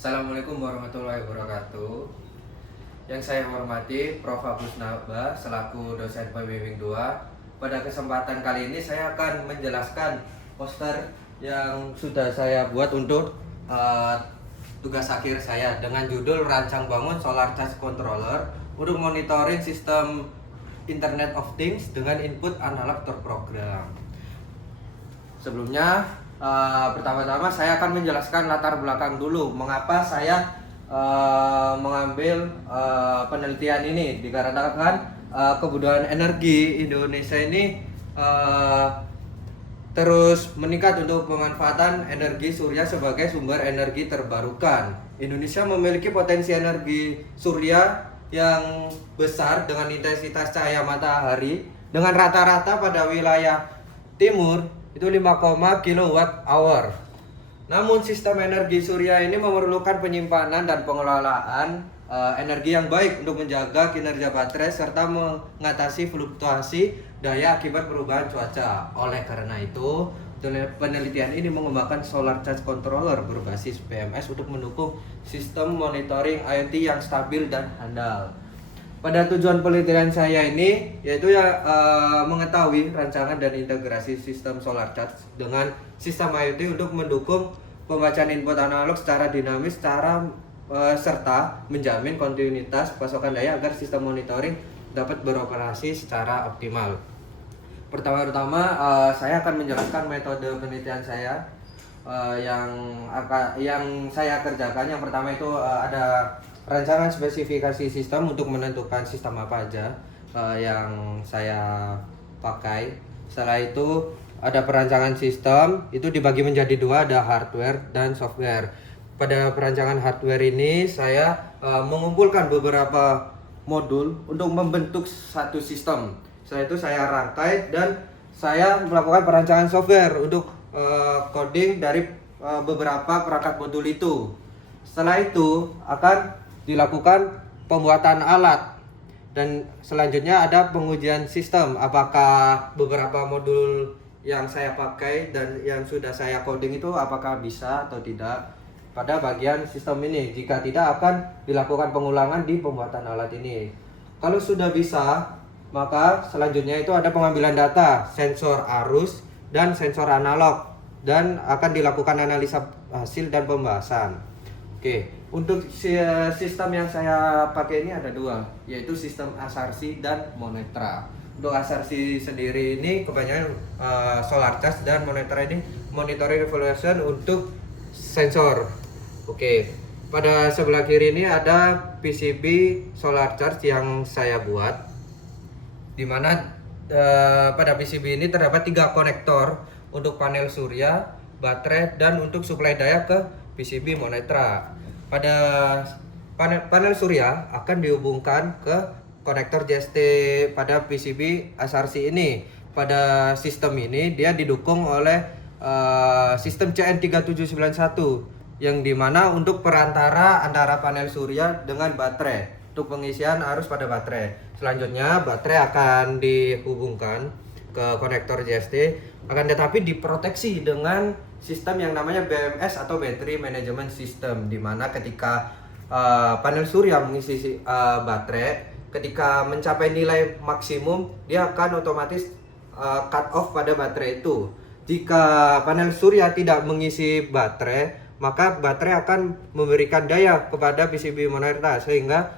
Assalamualaikum warahmatullahi wabarakatuh. Yang saya hormati Prof. Agus Naba selaku dosen pembimbing 2. Pada kesempatan kali ini saya akan menjelaskan poster yang sudah saya buat untuk tugas akhir saya dengan judul Rancang Bangun Solar Charge Controller untuk monitoring sistem Internet of Things dengan input analog terprogram. Sebelumnya, pertama-tama saya akan menjelaskan latar belakang dulu mengapa saya mengambil penelitian ini. Dikarenakan kebutuhan energi Indonesia ini terus meningkat untuk pemanfaatan energi surya sebagai sumber energi terbarukan. Indonesia memiliki potensi energi surya yang besar dengan intensitas cahaya matahari dengan rata-rata pada wilayah timur itu 5, kWh. Namun sistem energi surya ini memerlukan penyimpanan dan pengelolaan energi yang baik untuk menjaga kinerja baterai serta mengatasi fluktuasi daya akibat perubahan cuaca. Oleh karena itu, penelitian ini mengembangkan solar charge controller berbasis BMS untuk mendukung sistem monitoring IoT yang stabil dan handal. Pada tujuan penelitian saya ini yaitu mengetahui rancangan dan integrasi sistem solar charge dengan sistem IoT untuk mendukung pembacaan input analog secara dinamis serta menjamin kontinuitas pasokan daya agar sistem monitoring dapat beroperasi secara optimal. Pertama-tama saya akan menjelaskan metode penelitian saya yang saya kerjakan. Yang pertama itu ada rancangan spesifikasi sistem untuk menentukan sistem apa aja yang saya pakai. Setelah itu ada perancangan sistem, itu dibagi menjadi dua, ada hardware dan software. Pada perancangan hardware ini saya mengumpulkan beberapa modul untuk membentuk satu sistem. Setelah itu saya rangkai dan saya melakukan perancangan software untuk coding dari beberapa perangkat modul itu. Setelah itu akan dilakukan pembuatan alat dan selanjutnya ada pengujian sistem apakah beberapa modul yang saya pakai dan yang sudah saya coding itu apakah bisa atau tidak pada bagian sistem ini. Jika tidak akan dilakukan pengulangan di pembuatan alat ini. Kalau sudah bisa, maka selanjutnya itu ada pengambilan data sensor arus dan sensor analog dan akan dilakukan analisa hasil dan pembahasan. Oke, untuk sistem yang saya pakai ini ada dua, yaitu sistem ASRC dan Monetra. Untuk ASRC sendiri ini kebanyakan solar charge dan Monetra ini monitoring evaluation untuk sensor. Oke, pada sebelah kiri ini ada PCB solar charge yang saya buat. Dimana pada PCB ini terdapat 3 konektor untuk panel surya, baterai, dan untuk suplai daya ke PCB Monetra. Pada panel surya akan dihubungkan ke konektor JST pada PCB ASRC ini. Pada sistem ini dia didukung oleh sistem CN3791 yang dimana untuk perantara antara panel surya dengan baterai untuk pengisian arus pada baterai. Selanjutnya baterai akan dihubungkan ke konektor JST, akan tetapi diproteksi dengan sistem yang namanya BMS atau Battery Management System, di mana ketika panel surya mengisi baterai, ketika mencapai nilai maksimum dia akan otomatis cut off pada baterai itu. Jika panel surya tidak mengisi baterai, maka baterai akan memberikan daya kepada PCB Monetra sehingga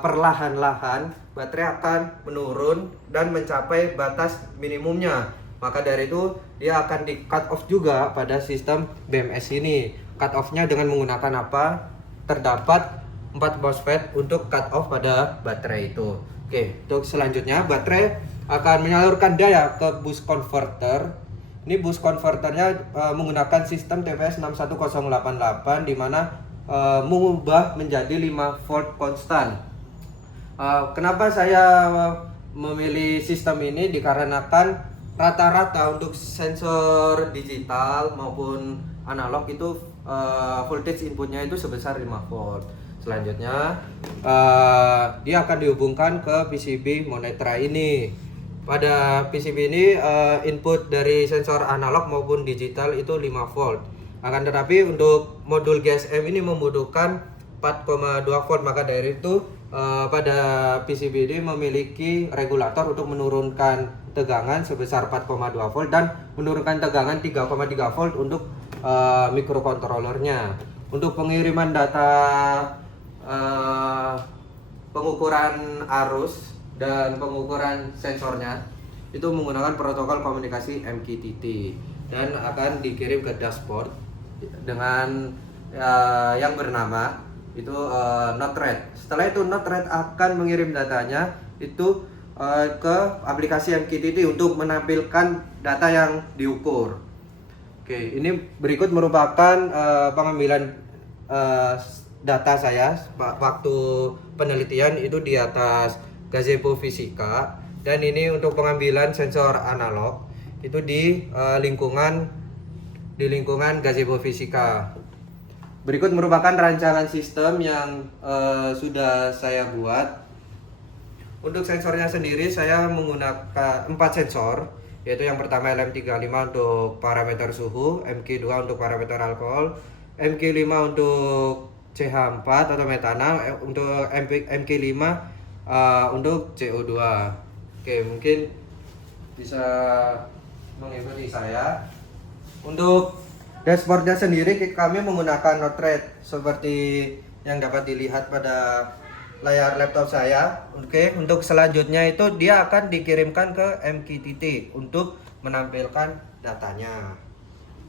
perlahan-lahan baterai akan menurun dan mencapai batas minimumnya. Maka dari itu dia akan di cut off juga pada sistem BMS ini. Cut off-nya dengan menggunakan apa? Terdapat 4 MOSFET untuk cut off pada baterai itu. Oke, untuk selanjutnya baterai akan menyalurkan daya ke boost converter. Ini boost converternya menggunakan sistem TPS 61088 di mana mengubah menjadi 5 volt konstan. Kenapa saya memilih sistem ini? Dikarenakan rata-rata untuk sensor digital maupun analog itu voltage inputnya itu sebesar 5 volt. Selanjutnya dia akan dihubungkan ke PCB Monetra ini. Pada PCB ini input dari sensor analog maupun digital itu 5 volt. Akan tetapi untuk modul GSM ini membutuhkan 4,2 volt, maka dari itu pada PCB ini memiliki regulator untuk menurunkan tegangan sebesar 4,2 volt dan menurunkan tegangan 3,3 volt untuk mikrokontrollernya. Untuk pengiriman data pengukuran arus dan pengukuran sensornya itu menggunakan protokol komunikasi MQTT dan akan dikirim ke dashboard dengan yang bernama itu Node-RED. Setelah itu Node-RED akan mengirim datanya itu ke aplikasi MQTT untuk menampilkan data yang diukur. Oke, ini berikut merupakan pengambilan data saya waktu penelitian itu di atas gazebo fisika, dan ini untuk pengambilan sensor analog itu di lingkungan gazebo fisika. Berikut merupakan rancangan sistem yang sudah saya buat. Untuk sensornya sendiri saya menggunakan 4 sensor, yaitu yang pertama LM35 untuk parameter suhu, MQ2 untuk parameter alkohol, MQ5 untuk CH4 atau metana, untuk MQ5 untuk CO2. Oke, mungkin bisa mengikuti saya. Untuk dashboardnya sendiri kami menggunakan Node-RED seperti yang dapat dilihat pada layar laptop saya. Oke, untuk selanjutnya itu dia akan dikirimkan ke MQTT untuk menampilkan datanya.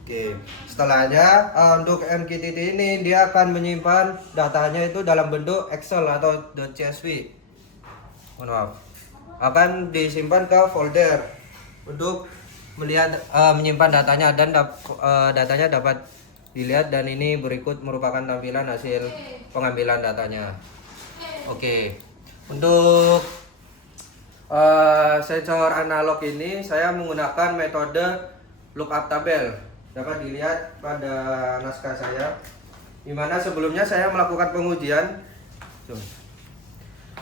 Oke, setelahnya untuk MQTT ini dia akan menyimpan datanya itu dalam bentuk Excel atau .csv. Mohon maaf. Akan disimpan ke folder untuk melihat menyimpan datanya, dan datanya dapat dilihat, dan ini berikut merupakan tampilan hasil pengambilan datanya. Oke, untuk sensor analog ini saya menggunakan metode lookup tabel. Dapat dilihat pada naskah saya, dimana sebelumnya saya melakukan pengujian.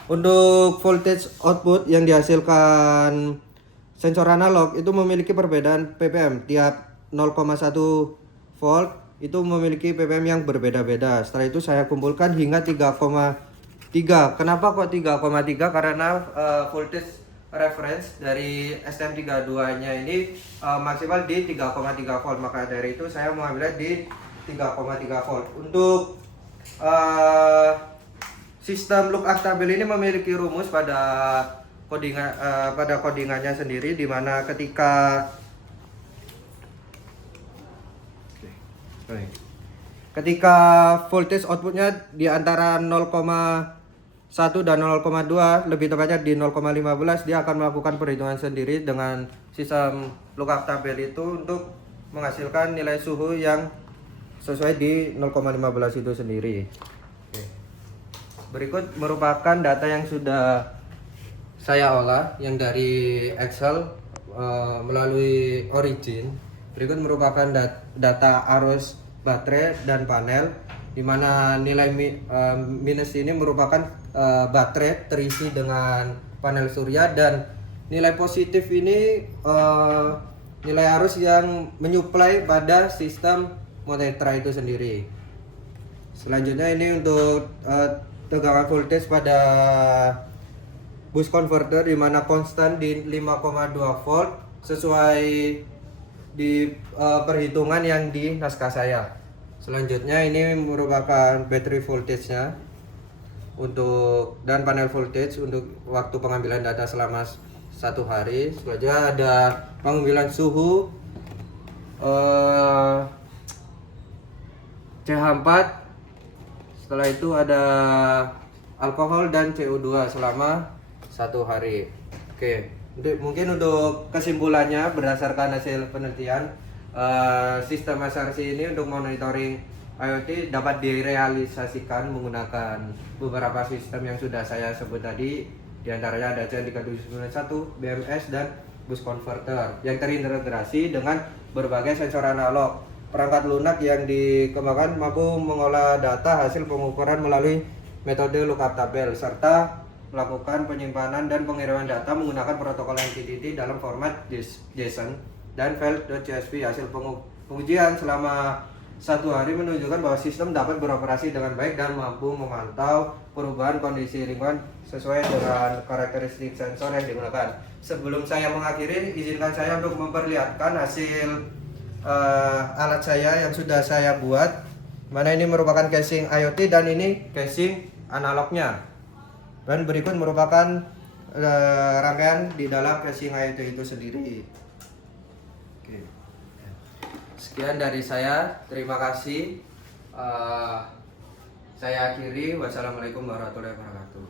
Untuk voltage output yang dihasilkan sensor analog itu memiliki perbedaan ppm. Tiap 0,1 volt itu memiliki ppm yang berbeda-beda. Setelah itu saya kumpulkan hingga 3,3. Kenapa kok 3,3? Karena voltage reference dari STM32 nya ini maksimal di 3,3 volt, maka dari itu saya mengambilnya di 3,3 volt. Untuk sistem lookup tabel ini memiliki rumus pada codingannya sendiri, di mana ketika voltage outputnya di antara 0,1 dan 0,2, lebih tepatnya di 0,15, dia akan melakukan perhitungan sendiri dengan sistem lookup tabel itu untuk menghasilkan nilai suhu yang sesuai di 0,15 itu sendiri. Oke. Berikut merupakan data yang sudah saya olah yang dari Excel melalui Origin. Berikut merupakan data arus baterai dan panel, di mana nilai minus ini merupakan baterai terisi dengan panel surya, dan nilai positif ini nilai arus yang menyuplai pada sistem monetra itu sendiri. Selanjutnya ini untuk tegangan voltage pada boost converter, di mana konstan di 5,2 volt sesuai di perhitungan yang di naskah saya. Selanjutnya ini merupakan battery voltage-nya dan panel voltage untuk waktu pengambilan data selama 1 hari. Selanjutnya ada pengambilan suhu CH4. Setelah itu ada alkohol dan CO2 selama 1 hari. Oke, mungkin untuk kesimpulannya berdasarkan hasil penelitian, sistem SRC ini untuk monitoring IoT dapat direalisasikan menggunakan beberapa sistem yang sudah saya sebut tadi. Di antaranya ada CN3791, BMS, dan boost converter yang terintegrasi dengan berbagai sensor analog. Perangkat lunak yang dikembangkan mampu mengolah data hasil pengukuran melalui metode lookup tabel, serta melakukan penyimpanan dan pengiriman data menggunakan protokol MQTT dalam format JSON dan file .csv. Hasil pengujian selama 1 hari menunjukkan bahwa sistem dapat beroperasi dengan baik dan mampu memantau perubahan kondisi lingkungan sesuai dengan karakteristik sensor yang digunakan. Sebelum saya mengakhiri, izinkan saya untuk memperlihatkan hasil alat saya yang sudah saya buat. Mana ini merupakan casing IoT dan ini casing analognya. Dan berikut merupakan rangkaian di dalam casing IoT itu sendiri. Oke. Sekian dari saya. Terima kasih. Saya akhiri. Wassalamualaikum warahmatullahi wabarakatuh.